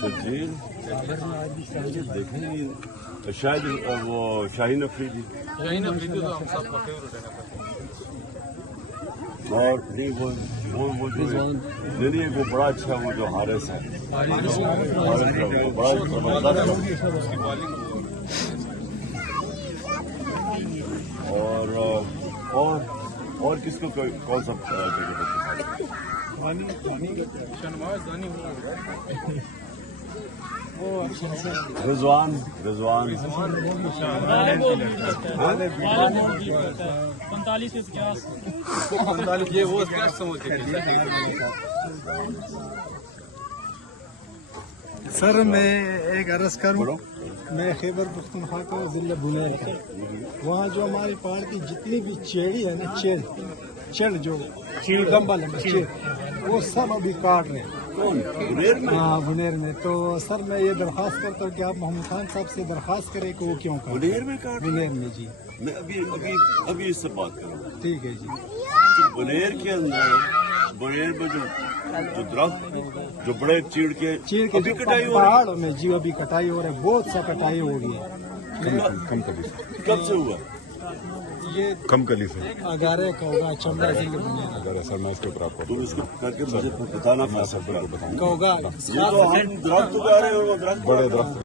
شرجیل دیکھیں گے شاید وہ شاہین افریدی تو ہم سب کا فیوریٹ ہے. اور نہیں وہ بڑا اچھا وہ جو حارث ہے وہ بڑا زبردست اور کس کو کون سا شنواز دانی رضوان 45 سے 50 یہ وہ کیا سمجھتے ہیں. سر میں ایک عرض کروں میں خیبر پختونخوا کا ضلع بنیر کا وہاں جو ہماری پہاڑ کی جتنی بھی چیڑی ہے نا چڑ جو لمبا چیڑ وہ سب ابھی کاٹ رہے ہیں. ہاں بنیر میں. تو سر میں یہ درخواست کرتا ہوں کہ آپ محمد خان صاحب سے درخواست کریں کہ وہ کیوں کاٹ بنیر میں بنیر میں جی میں ابھی اس سے بات کروں. ٹھیک ہے جی. بنیر کے اندر بنیر میں جو درخت جو بڑے چیڑ کے کٹائی ہو پہاڑوں میں جی ابھی کٹائی ہو رہی ہے. بہت سا کٹائی ہو گئی ہے. کب سے ہوا یہ کم کلی سے اگارے کا ہوگا چمڑا ضلع بنیر اگر سر میں اس کے اوپر آپ کو تم اس کو کر کے مجھے بتانا کا ہوگا. یہ تو ہم درخت اگا رہے ہیں اور وہ درخت بڑے درخت